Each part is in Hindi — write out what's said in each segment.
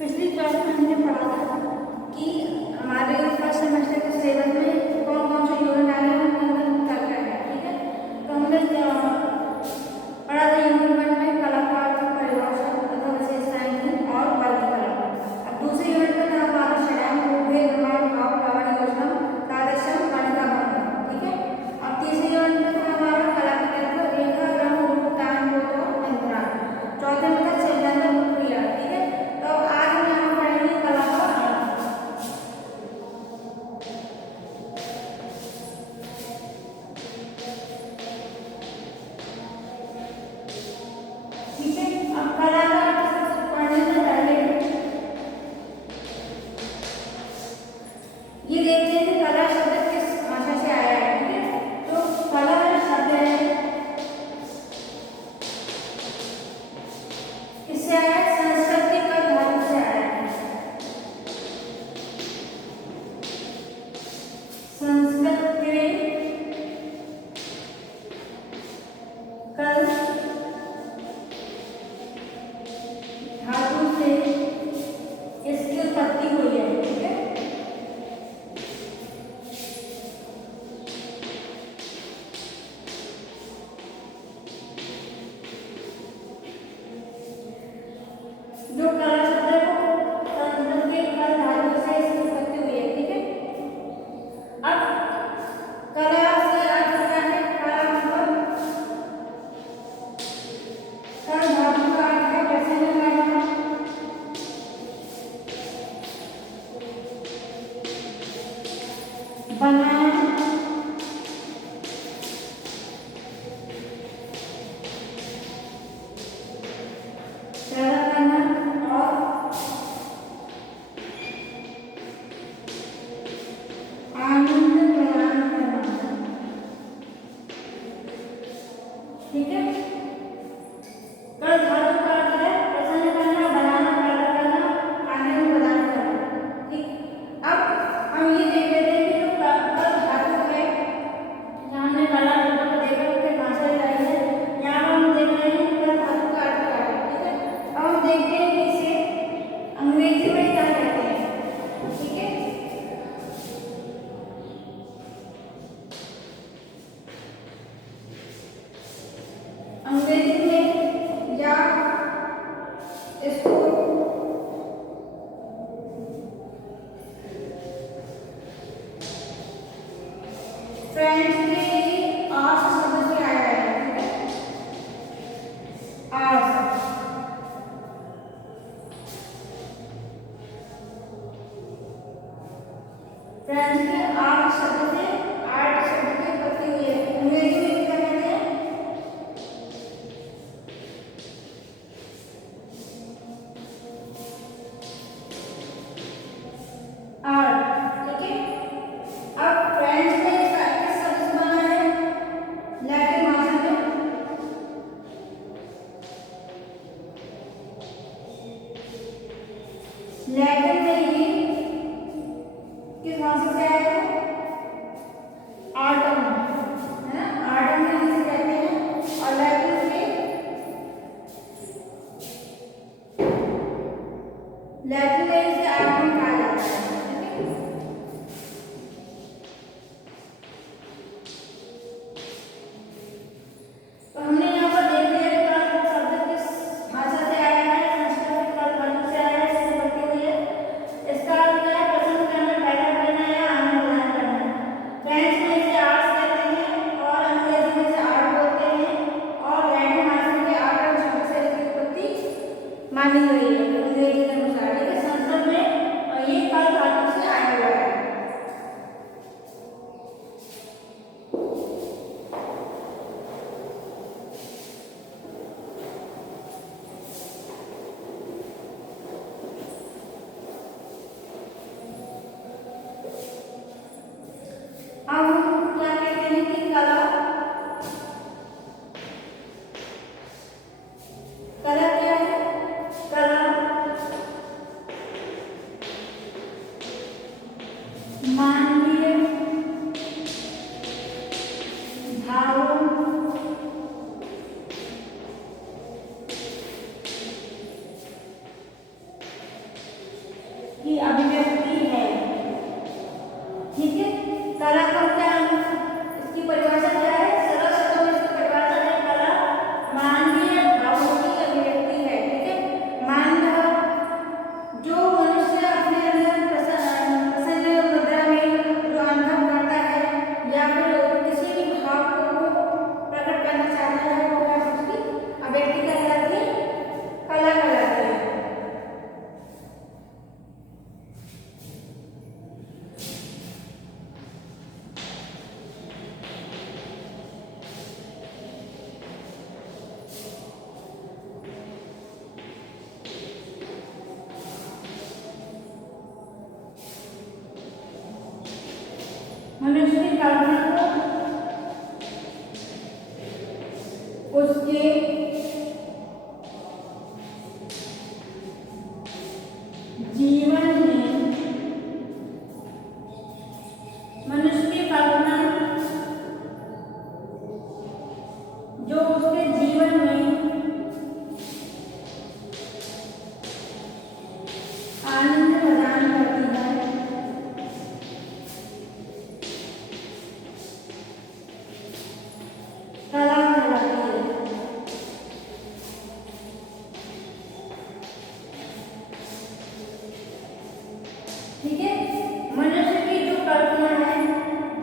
पिछली क्लास में हमने पढ़ा था कि हमारे फर्स्ट सेमेस्टर के सिलेबस में कौन कौन से यूनिट आ रहे हैं उनके अंदर चल रहे हैं, ठीक है। तो हमने पढ़ा था यूनिट 1 में कलाकार की परिभाषा तथा विशेष रैंकिंग और वर्गीकरण। अब दूसरे यूनिट में था हमारा षड्यंत्र, उपभेद, प्रमाण, भाव, प्रामाणिक योजना, सादृश्य, तालिका बंधन, ठीक है। अब तीसरे यूनिट में था हमारा कला के तत्व, रेखा, रंग, रूप, टाइम, बोध और अंतराल। चौथे में था षड्यंत्र प्रक्रिया, ठीक है। तो आज हम यहाँ पढ़ेंगे कला का अर्थ, ठीक है। अब कला का अर्थ सबसे पढ़ने से पहले ये देखते हैं कि कला शब्द किस भाषा से आया है, ठीक है। तो कला शब्द है किससे आया है? संस्कृत के कल धातु से आया है। संस्कृत के कल धातु से इसकी उत्पत्ति हुई है, ठीक है। जो कला शब्द है वो संस्कृत के कल धातु से इसकी उत्पत्ति हुई है, ठीक है। अब कला से अर्थ क्या है? कला मतलब कल धातु का अर्थ है कैसे बनाना, बनाना, पैदा करना और आनंद प्रदान करना, ठीक है। कल धातु का अर्थ है प्रसन्न करना, बनाना, पैदा करना, आनंद प्रदान करना, ठीक। अब हम ये देख लेते हैं कि जो कल धातु है, जहाँ हमने कला शब्द को देखा उसके भाषा से आई है, यहाँ पर हम देख रहे हैं कल धातु का अर्थ क्या है, ठीक है। अब हम देखते हैं कि इसे अंग्रेजी में क्या कहते हैं, ठीक है। अंग्रेजी में या इसको फ्रेंच के आर्ट्स शब्द से आया है, ठीक है। आर्ट्स, फ्रेंच के आर्ट शब्द से आर्ट शब्द की उत्पत्ति हुई है। अंग्रेजी में क्या कहते हैं? आर्ट, ठीक है। अब फ्रेंच में इसका किस शब्द से बना है? लैटिन भाषा में लैटिन में ये किस भाषा से आया है? आर्टम, है ना, आर्टम में इसे कहते हैं। और लैटिन में इसे आर्टम कहा जाता है, ठीक है। तो हमने यहाँ पर देख लिया कि कल शब्द किस भाषा से आया है, संस्कृत कल धातु से आया है, इससे उत्पत्ति हुई है। इसका अर्थ क्या है? प्रसन्न करना, पैदा करना या आनंद प्रदान करना। फ्रेंच में इसे आर्ट्स कहते हैं और अंग्रेजी में इसे आर्ट बोलते हैं और लैटिन भाषा में आर्टम शब्द से इसकी उत्पत्ति मानी गई है अंग्रेजी के अनुसार, ठीक है। संस्कृत में ये कल धातु से आया हुआ है। अब हम क्या कहते हैं कि कला क्या है? कला मनुष्य की कल्पना को उसके जीवन में, मनुष्य की कल्पना जो उसके जीवन में आनंद प्रदान करती है, कला कहलाती है। ठीक है, मनुष्य की जो कल्पना है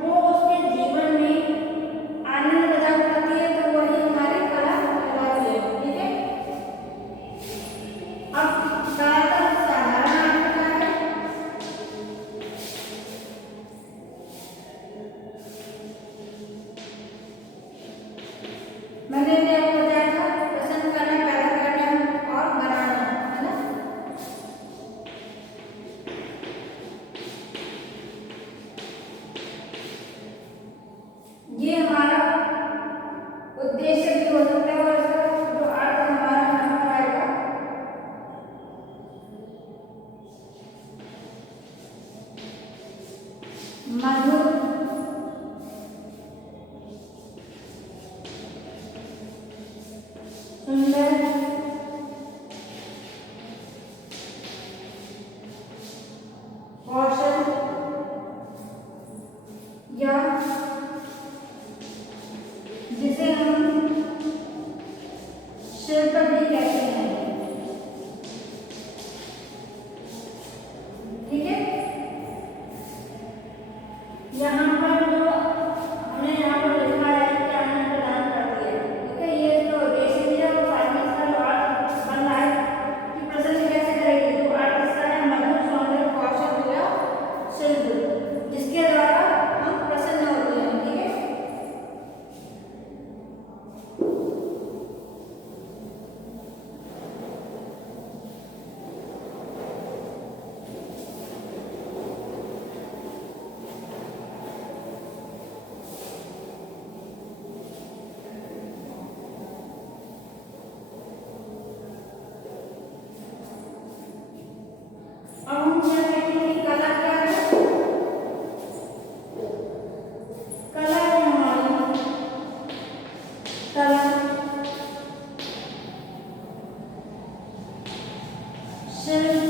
वो उसके जीवन में आनंद प्रदान करती है, तो वही हमारी कला कहलाती है। ठीक है, अब कला का साधारण अर्थ क्या है? मैंने आपको बताया था पसंद करना, पैदा करना और बनाना, है ना। ये हमारा उद्देश्य भी हो सकता है और इसका जो अर्थ हमारा यहाँ पर आएगा मधुर, सुंदर, कौशल या जिसे हम शिल्प भी कहते हैं। ठीक है, यहाँ पर जो हमने यहाँ पर लिखा है कि आनंद प्रदान करती है। ठीक है, ये जो उद्देश्य भी है वो साइंस का जो अर्थ बन रहा है कि प्रसन्न कैसे करेगी, तो अर्थ इसका है मधुर, सौंदर्य, कौशल या शिल्प, जिसके द्वारा हम प्रसन्न होते हैं। ठीक है, अब हम क्या कहते हैं कि कला क्या है? कला है हमारी, कला शिल्प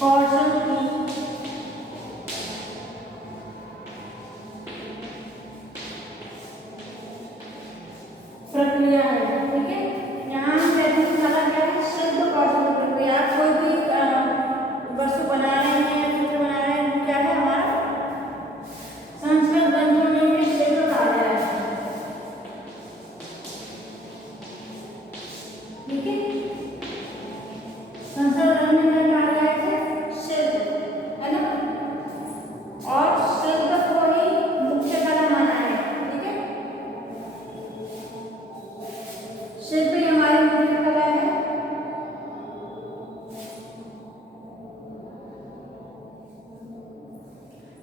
कौशल की प्रक्रिया है। ठीक है, यहाँ हम कहते हैं कला क्या है? शिल्प कौशल की प्रक्रिया। आप कोई भी वस्तु बना रहे हैं, चित्र बना रहे हैं, क्या है हमारा संस्कृत ग्रंथों में भी शिल्प कहा गया है। ठीक है, संस्कृत ग्रंथ में क्या कहा गया है? शिल्प, है ना। और शिल्प को ही मुख्य कला माना है। ठीक है, शिल्प ही हमारी मुख्य कला है।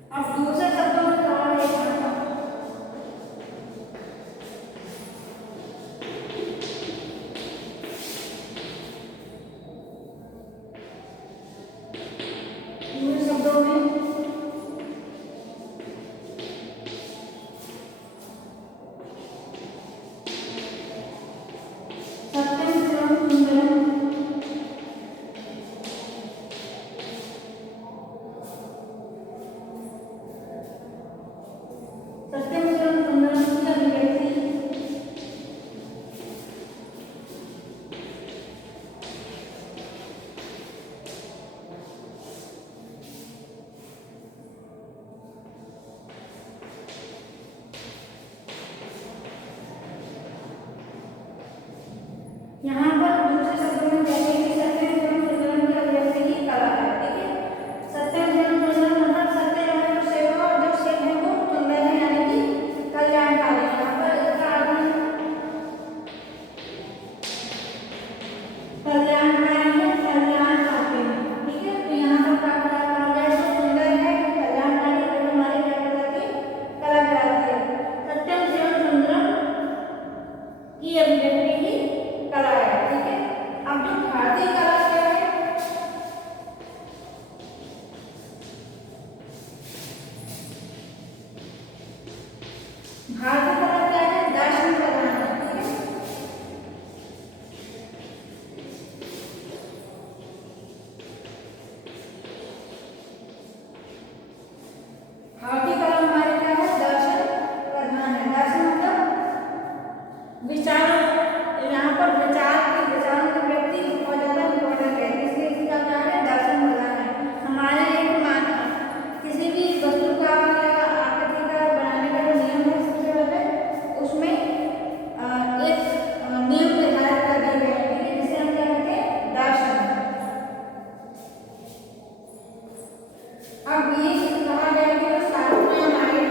अब दूसरे शब्दों में कहा गया दूसरे शब्दों में सत्यम शिवम सुंदरम, सत्यम शिवम सुंदरम की अभिव्यक्ति यहाँ पर दूसरे शब्दों में कहते हैं कि सत्यम शिवम सुंदरम की अभिव्यक्ति ही कला है। ठीक है, सत्यम शिवम सुंदरम मतलब सत्य है जो शिव है और जो शिव है वो सुंदर है, यानी कि कल्याणकारी। यहाँ पर इसका अर्थ कल्याणकारी है, कल्याण चाहते हैं। ठीक है, तो यहाँ पर क्या कहा गया? विचारों, यहाँ पर विचारों की व्यक्ति बहुत ज़्यादा इम्पोर्टेंट है, इसलिए इसका क्या है, दर्शन प्रधान है। हमारे एक किसी भी वस्तु का या आकृति का बनाने का जो नियम है, सबसे पहले उसमें एक नियम निर्धारित कर दिए गए हैं, ठीक है, जिसे हम क्या कहते हैं, दर्शन। अब ये कहा गया कि जो शास्त्र में हमारे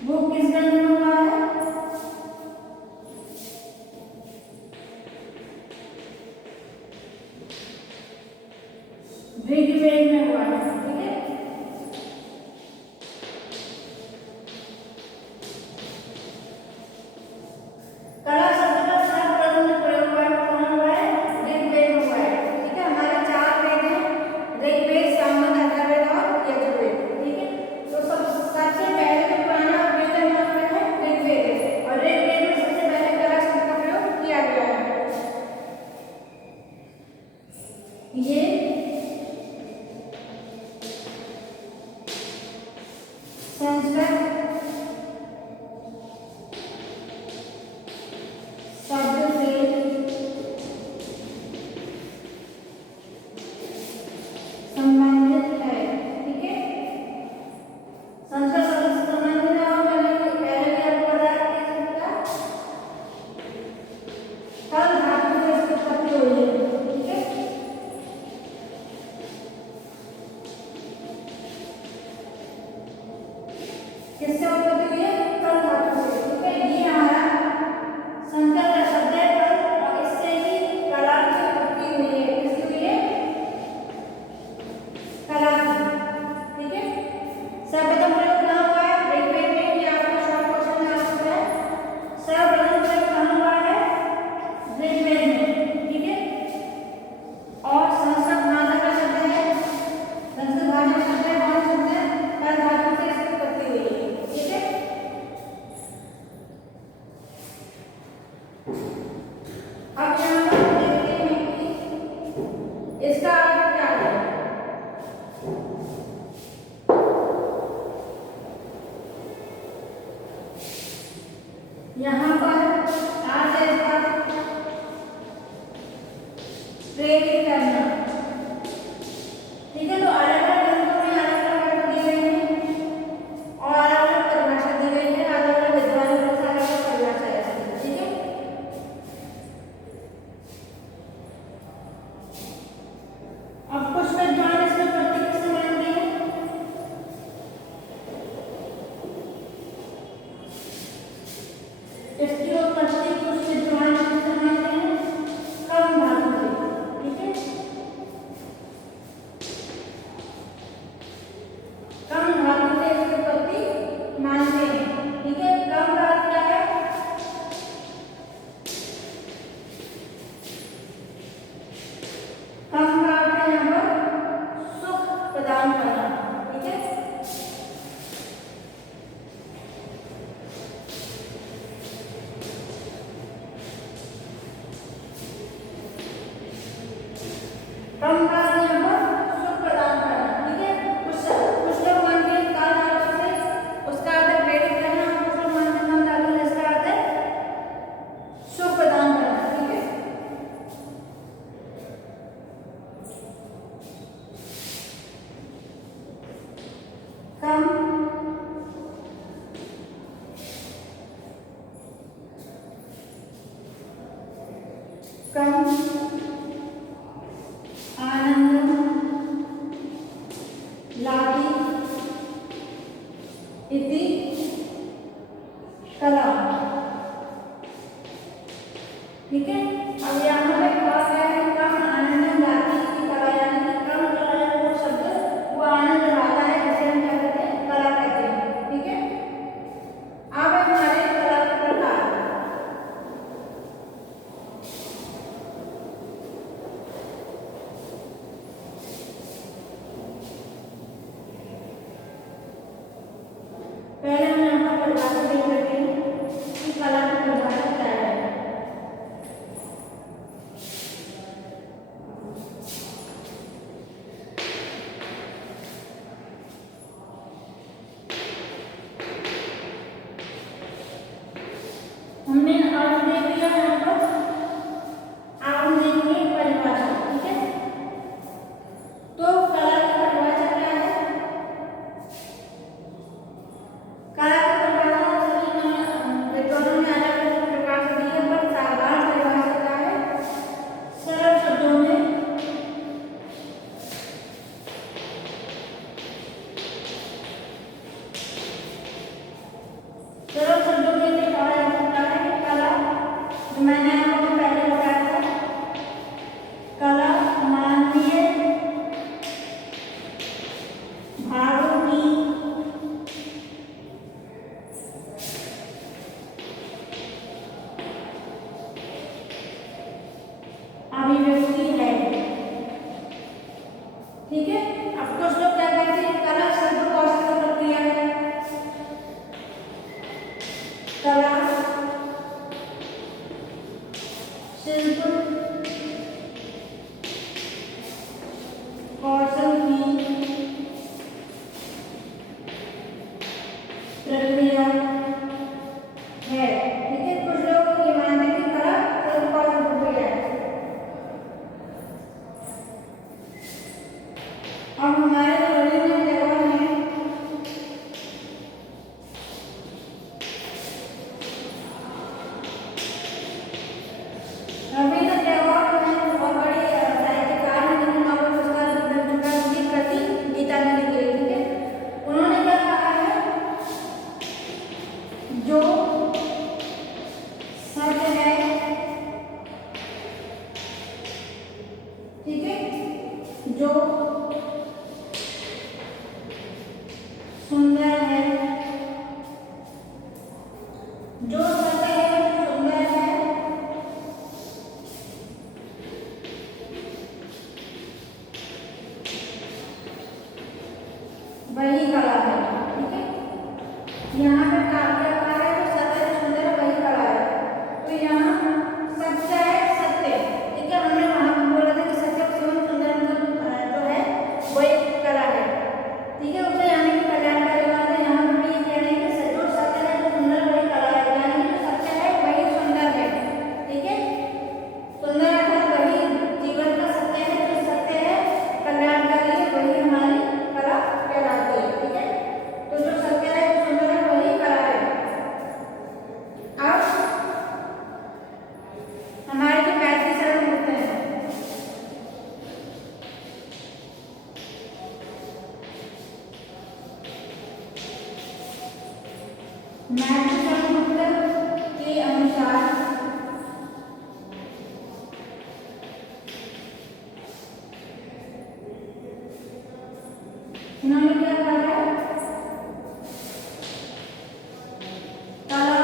वो किस ग्रंथ में हुआ है, ऋग्वेद में हुआ है, ठीक है। कला शब्द का सर्वप्रथम प्रयोग हुआ है, कौन हुआ है, ऋग्वेद में हुआ है, ठीक है। हमारे 4 वेद हैं, ऋग्वेद, सामवेद, अथर्ववेद और यजुर्वेद, ठीक है। तो सबसे पहले जो पुराना वेद है हमारा है ऋग्वेद है, और ऋग्वेद में सबसे पहले कला शब्द का प्रयोग किया गया है। ये संस्कृत शब्द से संबंधित है, ठीक है। संस्कृत शब्द से संबंधित है, और पहले भी आपको बताया कि इसका कल धातु से इसकी उत्पत्ति हुई है, ठीक है। किससे उत्पत्ति हुई है, कल धातु से, ठीक है। ये हमारा संस्कृत का शब्द है कल, और इससे ही कला की उत्पत्ति हुई है, किसकी हुई है, कला की, ठीक है। सर्वप्रथम प्रयोग कहाँ हुआ है, ऋग्वेद में, ये आपका शॉर्ट क्वेश्चन में आ सकता है। सर्वप्रथम प्रयोग कहाँ हुआ है, ऋग्वेद में, ठीक है। कम आनंद लाभि इति कला। ठीक है, अब यहाँ पे कहा गया है कम आनंद लाभि इति कला, यानी कि कम जो है वो शब्द वो आनंद लाता है, जिसे हम क्या कहते हैं, कला कहते हैं। ठीक है, अब हमारे कला के प्रकार। पहले हम यहाँ पर परिभाषा देख लेते हैं कि कला की परिभाषा क्या है। हमने अर्थ देख लिया यहाँ पर, अब हम देखेंगे परिभाषा। ठीक है, तो कला की परिभाषा क्या है? कला की परिभाषा सभी विद्वानों ने अलग अलग प्रकार से दी है, पर साधारण परिभाषा क्या है? सरल शब्दों में ये कहा जा सकता है कि कला, जो मैंने आपको पहले बताया था, कला मानवीय भावों की अभिव्यक्ति है। ठीक है, अब कुछ लोग क्या कहते हैं, कला शिल्प कौशल की प्रक्रिया है। कला शिल्प कौशल की प्रक्रिया है। ठीक है, कुछ लोग ये मानते हैं कि कला शिल्प कौशल प्रक्रिया है। अब हमारे रविंद्रनाथ टैगोर ने बहुत बड़े साहित्यकार हैं, जिन्हें नोबेल पुरस्कार मिल चुका है उनकी कृति गीतांजलि के लिए। ठीक है, उन्होंने क्या कहा है, जो सत्य है, ठीक है, जो सुंदर है, जो सत्य है, जो सुंदर है, वही कला है। ठीक है, यहाँ पे क्या कहा है, जो सत्य है, सुंदर है, वही कला है। तो यहाँ सत्य है, सत्य। ठीक है, हमने वहां बोला था कि सत्य एवं सुंदर जो है वो एक कला है। ठीक है, उसे यानी कि कल्याणकारी बात है। यहाँ पर ये कह रहे हैं कि जो सत्य है, जो सुंदर है, वही कला है, यानी कि जो सत्य है वही सुंदर है। ठीक है, सुंदर अर्थात वही जीवन का सत्य है, जो सत्य है, कल्याणकारी है, वही हमारी कला कहलाती है। ठीक है, तो जो सत्य है, जो सुंदर है, वही कला है। अब हमारे जो मैथिली शरण होते हैं, मैथिली शरण के अनुसार इन्होंने क्या कहा है, कला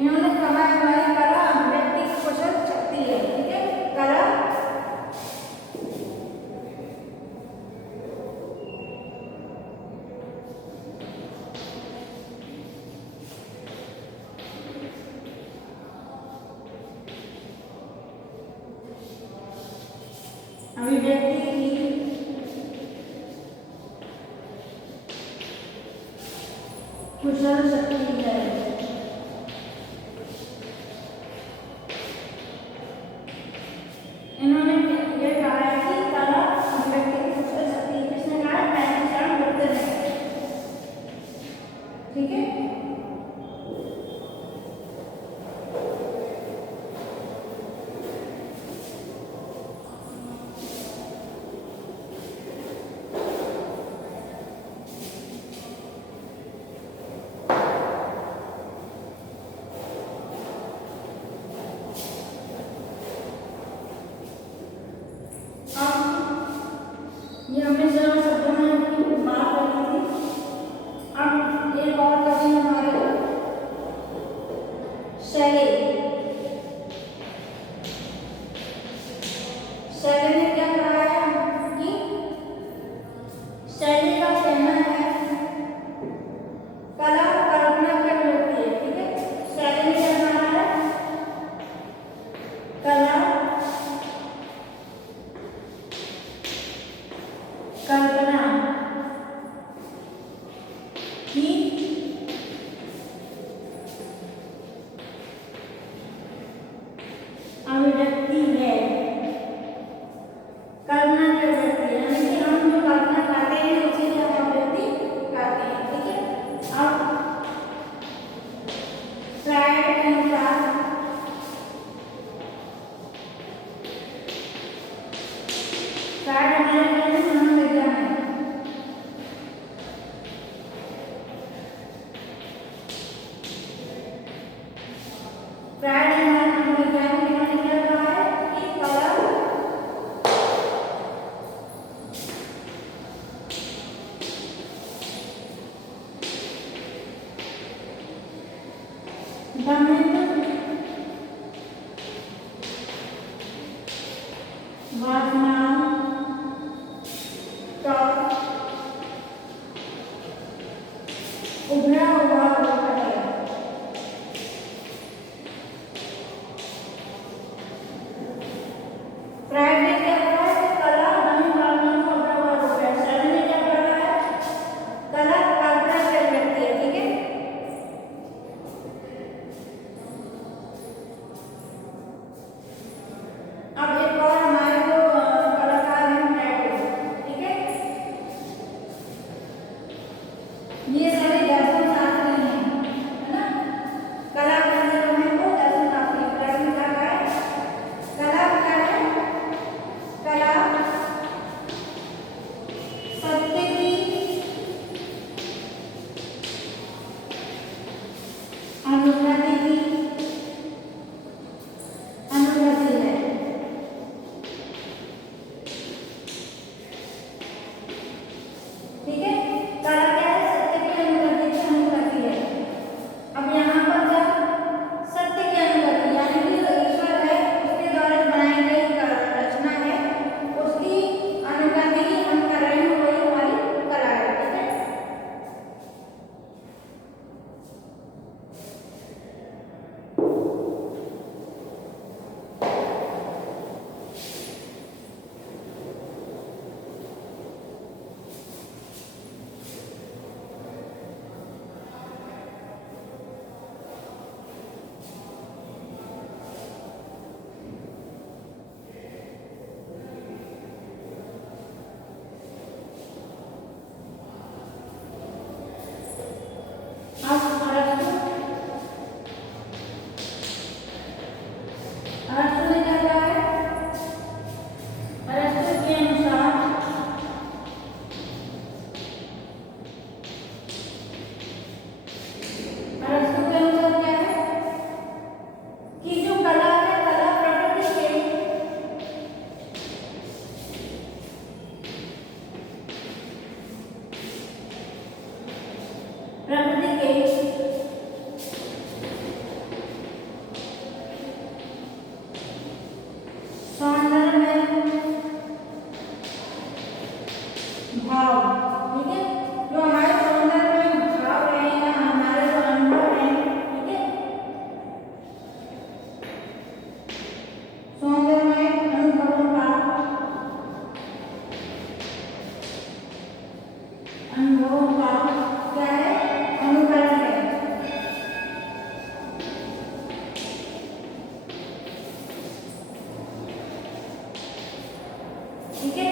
इन्होंने कहा है हमारी कला अभिव्यक्ति की कुशल शक्ति है। ठीक है, कला अभिव्यक्ति की कुशल शक्ति है। इन्होंने ये कहा है कि कला अभिव्यक्ति की कुशल शक्ति, किसने कहा है, मैथिली शरण गुप्त ने। ठीक है, कला कल्पना की अभिव्यक्ति है, ठीक है। शैली में क्या बनाना है, कला कल्पना की अभिव्यक्ति है। कल्पना की अभिव्यक्ति यानी कि हम जो कल्पना करते हैं उसी की हम अभिव्यक्ति करते हैं, ठीक है। अब फ्रायड के अनुसार फ्रायड हमारे मनोविज्ञान है। फ्रायड हमारे मनोविज्ञान में इन्होंने क्या कहा है कि कला वासनाओं का उभरा हुआ रूप है। फ्रायड ने क्या कहा है कि कला नवीन भावनाओं का उभरा हुआ रूप है। शैली ने क्या कहा है, कला कल्पना की अभिव्यक्ति है, ठीक है। अब एक और हमारे जो कलाकार हैं टैटू, ठीक है। ये सारे दर्शन शास्त्री हैं, है ना। कला के अंदर जो है वो दर्शन शास्त्री है। दर्शन क्या है, कला क्या है, कला सत्य की अनुभूति है, ठीक है। कला क्या है, सत्य की अनुभूति है। अब यहाँ पर क्या सत्य की अनुभूति यानी कि जो ईश्वर है उसके द्वारा बनाई गई रचना है, उसकी अनुभूति हम कर रहे हैं, वही हमारी कला है, ठीक है। अरस्तु ने क्या कहा है, अरस्तु के अनुसार क्या है कि जो कला है, कला प्रकृति के सौंदर्य में भाव, ठीक है। जो हमारे सौंदर्य में भाव है या हमारे जो अनुभव है, ठीक है, सौंदर्य में अनुभवों का क्या है, अनुकरण है, ठीक है।